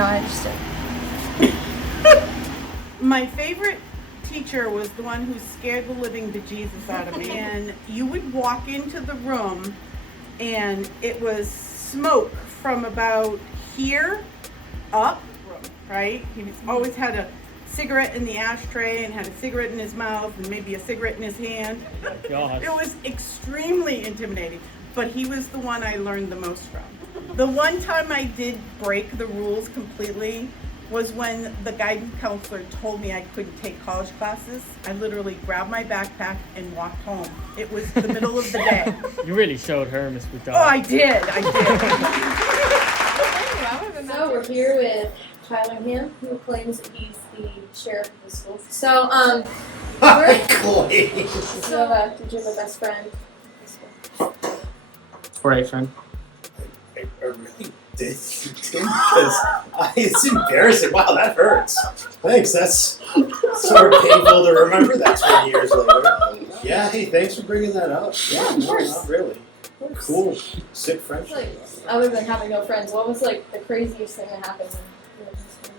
No, I understood. My favorite teacher was the one who scared the living bejesus out of me. And you would walk into the room and it was smoke from about here up, right? He always had a cigarette in the ashtray and had a cigarette in his mouth and maybe a cigarette in his hand. Gosh. It was extremely intimidating, but he was the one I learned the most from. The one time I did break the rules completely was when the guidance counselor told me I couldn't take college classes. I literally grabbed my backpack and walked home. It was the middle of the day. You really showed her, Miss Bouchard. Oh, I did. So we're here with Tyler, who claims that he's the sheriff of the school. So, did you have a best friend? Great friend. I really did, because it's embarrassing. Wow, that hurts. Thanks. That's sort of painful to remember that 20 years later. Yeah. Hey, thanks for bringing that up. Yeah, of course. Not really. Cool. Sick friendship. Like, other than having no friends, what was like the craziest thing that happened when you were in school?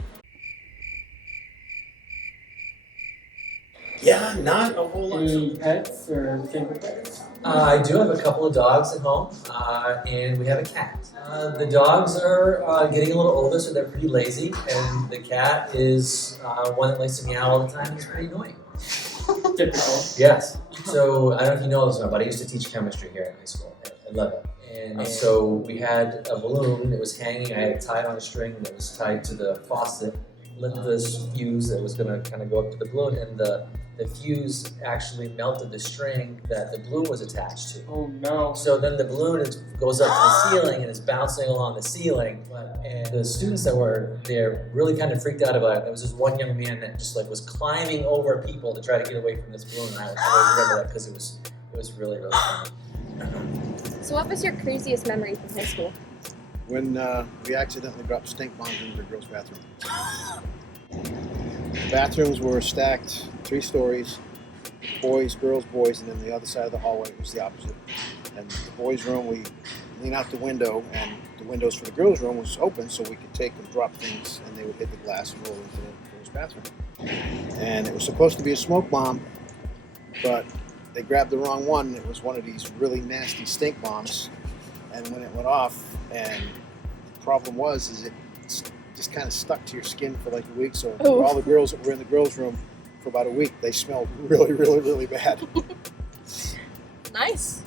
Yeah, not a whole lot. Any pets or favorite pets? I do have a couple of dogs at home, and we have a cat. The dogs are getting a little older, so they're pretty lazy, and the cat is one that likes to meow all the time and is pretty annoying. Typical. Yes. So I don't know if you know this or not, but I used to teach chemistry here in high school at Leavitt. And so we had a balloon that was hanging. I had it tied on a string that was tied to the faucet, lit this fuse that was going to kind of go up to the balloon, and the fuse actually melted the string that the balloon was attached to. Oh no. So then the balloon goes up to the ceiling and is bouncing along the ceiling. And the students that were there really kind of freaked out about it. There was this one young man that just like was climbing over people to try to get away from this balloon. And I remember that because it was really, really funny. So what was your craziest memory from high school? When we accidentally dropped stink bombs into the girls' bathroom. The bathrooms were stacked 3 stories, boys, girls, boys, and then the other side of the hallway was the opposite. And the boys' room, we lean out the window, and the windows for the girls' room was open, so we could take and drop things, and they would hit the glass and roll into the girls' bathroom. And it was supposed to be a smoke bomb, but they grabbed the wrong one. It was one of these really nasty stink bombs, and when it went off, and the problem is it just kind of stuck to your skin for like a week. So all the girls that were in the girls' room for about a week, they smelled really, really, really bad. Nice.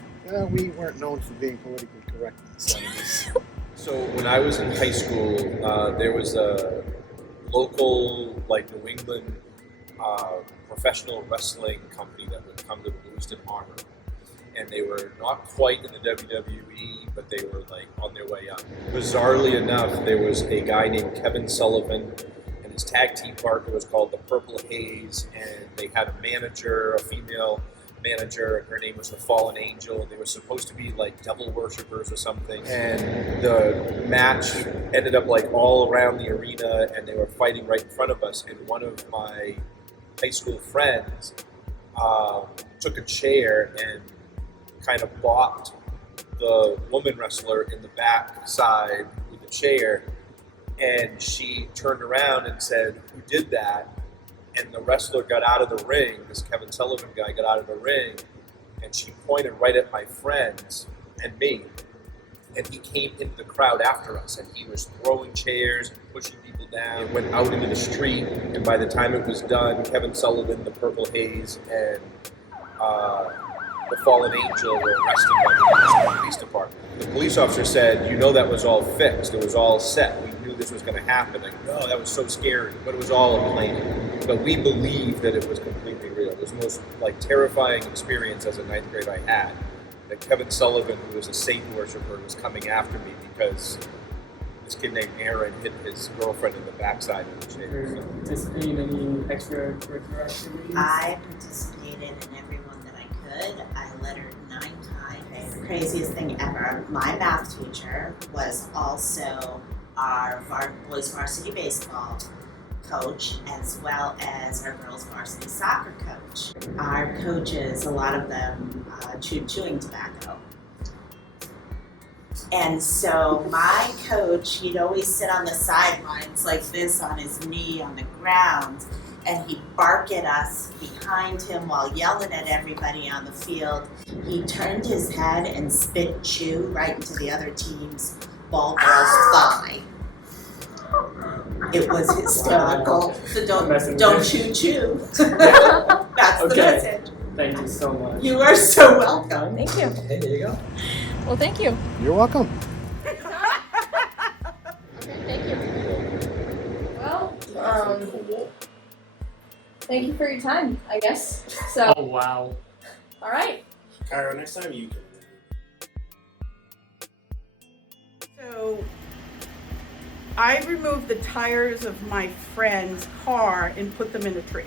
We weren't known for being politically correct in the 70s. So when I was in high school, there was a local, like New England, professional wrestling company that would come to Lewiston Harbor. And they were not quite in the WWE, but they were like on their way up. Bizarrely enough, there was a guy named Kevin Sullivan, and his tag team partner was called the Purple Haze, and they had a manager, a female manager, and her name was the Fallen Angel, and they were supposed to be like devil worshippers or something. And the match ended up like all around the arena, and they were fighting right in front of us, and one of my high school friends took a chair and kind of bopped the woman wrestler in the back side with the chair, and she turned around and said, "Who did that?" And the wrestler got out of the ring, this Kevin Sullivan guy got out of the ring, and she pointed right at my friends and me, and he came into the crowd after us, and he was throwing chairs and pushing people down. It went out into the street, and by the time it was done, Kevin Sullivan, the Purple Haze, and the Fallen Angel were arrested by the police department. The police officer said, "You know that was all fixed. It was all set. We knew this was going to happen." Like, no, that was so scary. But it was all a plan. But we believed that it was completely real. It was the most terrifying experience as a 9th grade I had. That Kevin Sullivan, who was a Satan worshiper, was coming after me because this kid named Aaron hit his girlfriend in the backside of the chair. Participate in any extracurricular activities? I participated in every one that I could. I lettered 9 times. The craziest thing ever, my math teacher was also our boys varsity baseball coach as well as our girls varsity soccer coach. Our coaches, a lot of them chewed chewing tobacco. And so my coach, he'd always sit on the sidelines like this on his knee on the ground, and he'd bark at us behind him while yelling at everybody on the field. He turned his head and spit chew right into the other team's ball girl's thigh. It was hysterical. So don't chew. That's the Okay. message. Thank you so much. You are so welcome. Thank you. Hey, there you go. Well, thank you. You're welcome. Okay, thank you. Well, thank you for your time, I guess. So, Oh wow. all right. Cairo, next time you can. So I removed the tires of my friend's car and put them in a tree.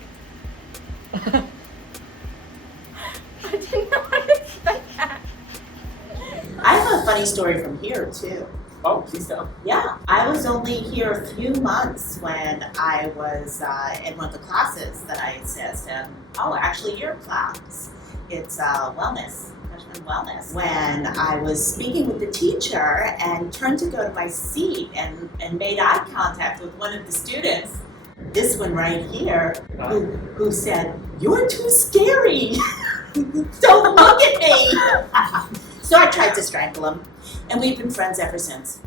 I didn't know how to say that. I have a funny story from here too. Oh, please tell. Yeah, I was only here a few months when I was in one of the classes that I assist in. Oh, actually, your class. It's wellness, freshman wellness. When I was speaking with the teacher and turned to go to my seat and made eye contact with one of the students, this one right here, who said, "You're too scary. Don't look at me." So I tried to strangle him, and we've been friends ever since.